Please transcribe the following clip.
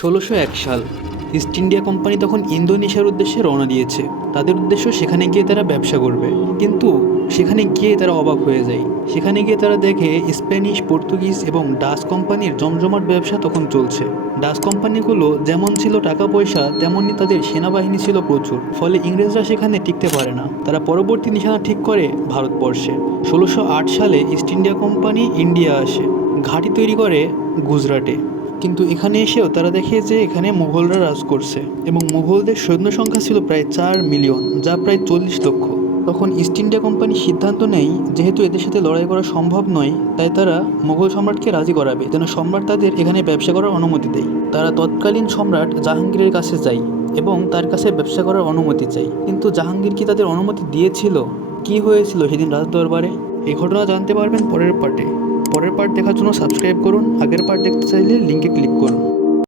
১৬০১ সাল east India company তখন ইন্দোনেশিয়ার উদ্দেশ্যে রওনা দিয়েছে। তাদের উদ্দেশ্য সেখানে গিয়ে তারা ব্যবসা করবে, কিন্তু সেখানে গিয়ে তারা অবাক হয়ে যায়। সেখানে গিয়ে তারা দেখে স্প্যানিশ, পর্তুগিজ এবং ডাচ কোম্পানির জমজমাট ব্যবসা তখন চলছে। ডাচ কোম্পানিগুলো যেমন ছিল টাকা পয়সা, তেমনই তাদের সেনাবাহিনী ছিল প্রচুর। ফলে ইংরেজরা সেখানে টিকতে পারে না। তারা পরবর্তী নিশানা ঠিক করে ভারতবর্ষে। ১৬০৮ সালে ইস্ট ইন্ডিয়া কোম্পানি ইন্ডিয়া আসে, ঘাঁটি তৈরি করে গুজরাটে। কিন্তু এখানে এসেও তারা দেখে যে এখানে মুঘলরা রাজ করছে এবং মুঘলদের সৈন্য সংখ্যা ছিল প্রায় ৪ মিলিয়ন, যা প্রায় ৪০ লক্ষ। তখন ইস্ট ইন্ডিয়া কোম্পানি সিদ্ধান্ত নেয়, যেহেতু এদের সাথে লড়াই করা সম্ভব নয়, তাই তারা মুঘল সম্রাটকে রাজি করাবে যেন সম্রাট তাদের এখানে ব্যবসা করার অনুমতি দেয়। তারা তৎকালীন সম্রাট জাহাঙ্গীরের কাছে যায় এবং তার কাছে ব্যবসা করার অনুমতি চাই। কিন্তু জাহাঙ্গীর কি তাদের অনুমতি দিয়েছিল? কি হয়েছিল সেদিন রাজদরবারে, এই ঘটনা জানতে পারবেন পরের পার্টে। পরের পার্ট দেখার জন্য সাবস্ক্রাইব করুন, আগের পার্ট দেখতে চাইলে লিঙ্কে ক্লিক করুন।